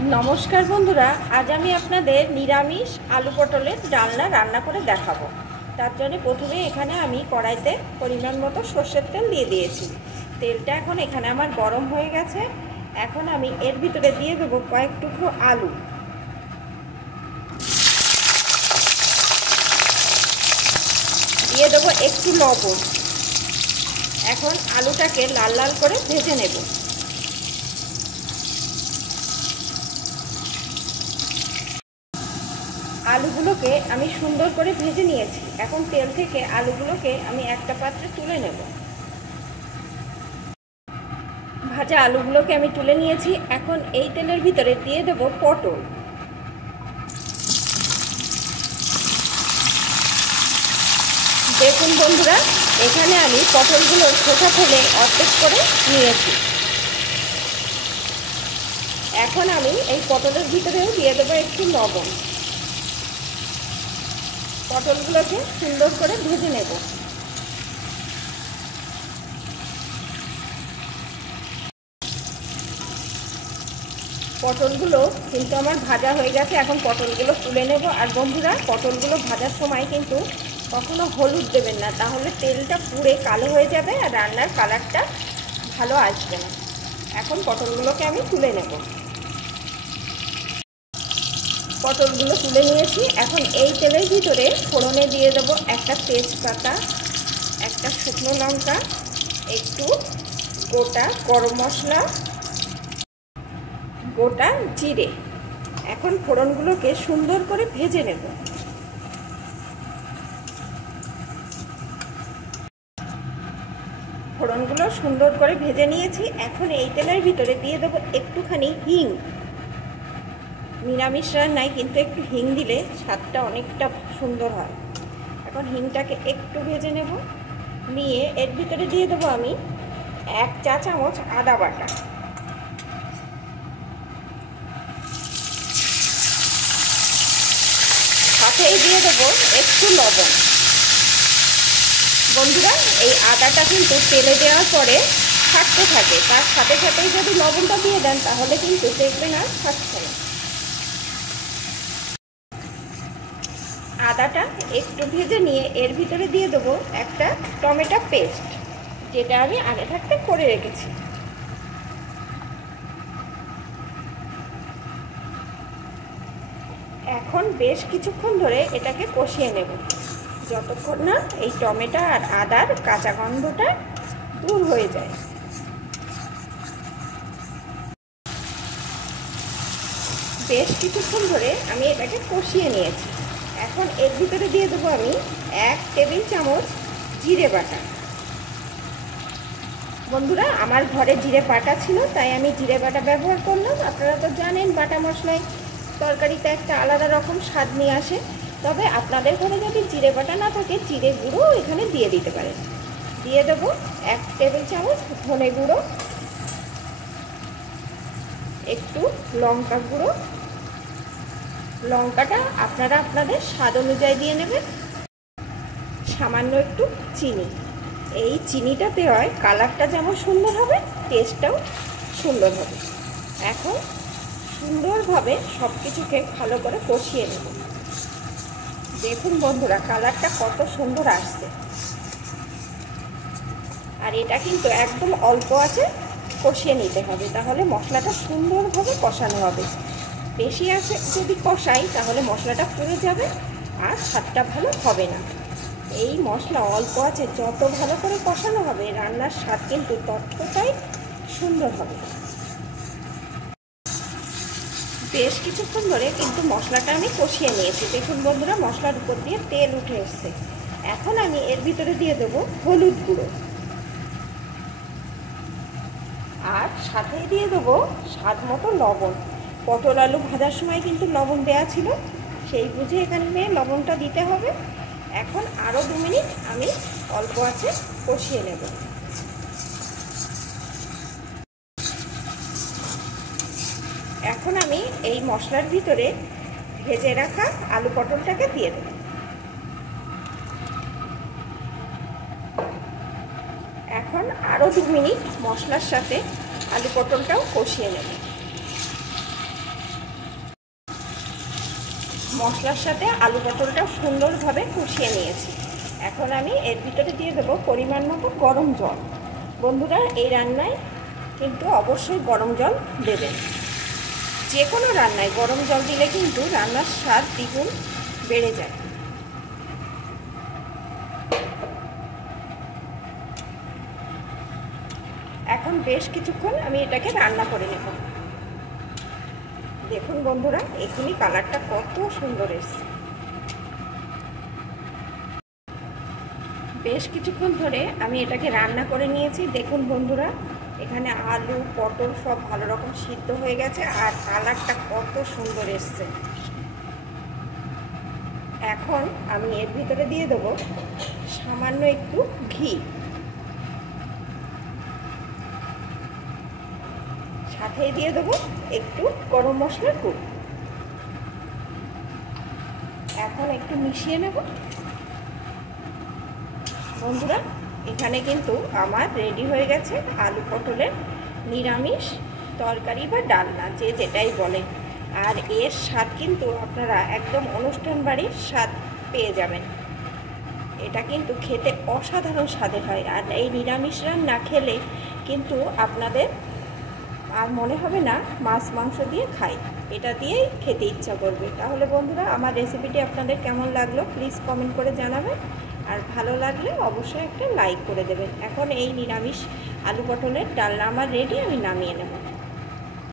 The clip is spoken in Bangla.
নমস্কার বন্ধুরা, আজ আমি আপনাদের নিরামিষ আলু পটলের ডালনা রান্না করে দেখাবো। তার জন্য প্রথমে এখানে আমি কড়াইতে পরিমাণ মতো সর্ষের তেল দিয়ে দিয়েছি। তেলটা এখন এখানে আমার গরম হয়ে গেছে। এখন আমি এর ভিতরে দিয়ে দেবো কয়েক টুকরো আলু, দিয়ে দেবো একটু লবণ। এখন আলুটাকে লাল লাল করে ভেজে নেব। আলুগুলোকে আমি সুন্দর করে ভেজে নিয়েছি। এখন তেল থেকে আলুগুলোকে আমি একটা পাত্রে তুলে নেব। ভাজা আলুগুলোকে আমি তুলে নিয়েছি। এখন এই তেলের ভিতরে দিয়ে দেব পটল। দেখুন বন্ধুরা, এখানে আমি পটলগুলোর খোসা ফেলে অর্ধেক করে নিয়েছি। এখন আমি এই পটলের ভিতরেও দিয়ে দেবো একটু লবণ। পটলগুলোকে সুন্দর করে ভেজে নেব। পটলগুলো কিন্তু আমার ভাজা হয়ে গেছে। এখন পটলগুলো তুলে নেব। আর বন্ধুরা, পটলগুলো ভাজার সময় কিন্তু কখনো হলুদ দেবেন না, তাহলে তেলটা পুড়ে কালো হয়ে যাবে আর রান্নার কালারটা ভালো আসবে না। এখন পটলগুলোকে আমি তুলে নেব। পটলগুলো তুলে নিয়েছি। এখন এই তেলের ভিতরে ফোড়নে দিয়ে দেবো একটা তেজপাতা, একটা শুকনো লঙ্কা, একটু গোটা গরম মশলা, গোটা জিরে। এখন ফোড়নগুলোকে সুন্দর করে ভেজে নেব। ফোড়নগুলো সুন্দর করে ভেজে নিয়েছি। এখন এই তেলের ভিতরে দিয়ে দেবো একটুখানি হিং। নিরামিষ রান্নায় কিন্তু একটু হিং দিলে স্বাদটা অনেকটা সুন্দর হয়। এখন হিংটাকে একটু ভেজে নেব। নিয়ে এর ভিতরে দিয়ে দেবো আমি 1 চা চামচ আদা বাটা, সাথেই দিয়ে দেবো একটু লবণ। বন্ধুরা, এই আদাটা কিন্তু তেলে দেওয়ার পরে ফাটতে থাকে, তার সাথে সাথেই যদি লবণটা দিয়ে দেন তাহলে কিন্তু দেখবেন আর ফাটছে না। আদাটা একটু ভেজে নিয়ে এর ভিতরে দিয়ে দেবো একটা টমেটো পেস্ট, যেটা আমি আগে থাকতে করে রেখেছি। এখন বেশ কিছুক্ষণ ধরে এটাকে কষিয়ে নেব, যতক্ষণ না এই টমেটো আর আদার কাঁচা গন্ধটা দূর হয়ে যায়। বেশ কিছুক্ষণ ধরে আমি এটাকে কষিয়ে নিয়েছি। এখন এর ভিতরে দিয়ে দেবো আমি 1 টেবিল চামচ জিরে বাটা। বন্ধুরা, আমার ঘরে জিরে বাটা ছিল তাই আমি জিরে বাটা ব্যবহার করলাম। আপনারা তো জানেন বাটা মশলায় তরকারিতে একটা আলাদা রকম স্বাদ নিয়ে আসে। তবে আপনাদের ঘরে যদি জিরে বাটা না থাকে, জিরে গুঁড়ো এখানে দিয়ে দিতে পারেন। দিয়ে দেবো 1 টেবিল চামচ ধনে গুঁড়ো, একটু লঙ্কা গুঁড়ো। লঙ্কাটা আপনারা আপনাদের স্বাদ অনুযায়ী দিয়ে নেবেন। সামান্য একটু চিনি। এই চিনিটা দেওয়ায় কালারটা যেমন সুন্দর হবে, টেস্টটাও সুন্দর হবে। এখন সুন্দরভাবে সব কিছুকে ভালো করে কষিয়ে নেব। দেখুন বন্ধুরা, কালারটা কত সুন্দর আসছে। আর এটা কিন্তু একদম অল্প আছে কষিয়ে নিতে হবে, তাহলে মশলাটা সুন্দরভাবে কষানো হবে। বেশি আছে যদি কষাই তাহলে মশলাটা পুড়ে যাবে আর স্বাদটা ভালো হবে না। এই মশলা অল্প আছে যত ভালো করে কষানো হবে, রান্নার স্বাদ কিন্তু ততটাই সুন্দর হবে। বেশ কিছুক্ষণ ধরে কিন্তু মশলাটা আমি কষিয়ে নিয়েছি। দেখুন বন্ধুরা, মশলার উপর দিয়ে তেল উঠে এসছে। এখন আমি এর ভিতরে দিয়ে দেবো হলুদ গুঁড়ো, আর সাথেই দিয়ে দেবো স্বাদ মতো লবণ। পটল আলু ভাজার সময় কিন্তু লবণ দেওয়া ছিল, সেই বুঝে এখানে লবণটা দিতে হবে। এখন আরও 2 মিনিট আমি অল্প আছে কষিয়ে নেব। এখন আমি এই মশলার ভিতরে ভেজে রাখা আলু পটলটাকে দিয়ে দেব। এখন আরও 2 মিনিট মশলার সাথে আলু পটলটাও কষিয়ে নেব। মশলার সাথে আলু পটলটা সুন্দরভাবে কষিয়ে নিয়েছি। এখন আমি এর ভিতরে দিয়ে দেবো পরিমাণ মতো গরম জল। বন্ধুরা, এই রান্নায় কিন্তু অবশ্যই গরম জল দেবেন। যে কোনো রান্নায় গরম জল দিলে কিন্তু রান্নার স্বাদ দ্বিগুণ বেড়ে যায়। এখন বেশ কিছুক্ষণ আমি এটাকে রান্না করে নেব। দেখুন বন্ধুরা, এখনই কালারটা কত সুন্দর এসেছে। বেশ কিছুক্ষণ ধরে আমি এটাকে রান্না করে নিয়েছি। দেখুন বন্ধুরা, এখানে আলু পটল সব ভালো রকম সিদ্ধ হয়ে গেছে আর কালারটা কত সুন্দর এসছে। এখন আমি এর ভিতরে দিয়ে দেবো সামান্য একটু ঘি, সাথেই দিয়ে দেবো একটু গরম মশলার গুঁড়ো। এখন একটু মিশিয়ে নেব। বন্ধুরা, এখানে কিন্তু আমার রেডি হয়ে গেছে আলু পটলের নিরামিষ তরকারি বা ডালনা, যে যেটাই বলেন। আর এর স্বাদ কিন্তু আপনারা একদম অনুষ্ঠান বাড়ির স্বাদ পেয়ে যাবেন। এটা কিন্তু খেতে অসাধারণ স্বাদের হয়। আর এই নিরামিষ রান্না খেলে কিন্তু আপনাদের আর মনে হবে না মাছ মাংস দিয়ে খাই, এটা দিয়েই খেতে ইচ্ছা করবে। তাহলে বন্ধুরা, আমার রেসিপিটি আপনাদের কেমন লাগলো প্লিজ কমেন্ট করে জানাবেন। আর ভালো লাগলে অবশ্যই একটা লাইক করে দেবেন। এখন এই নিরামিষ আলু পটলের ডালনা আমার রেডি, আমি নামিয়ে নেব।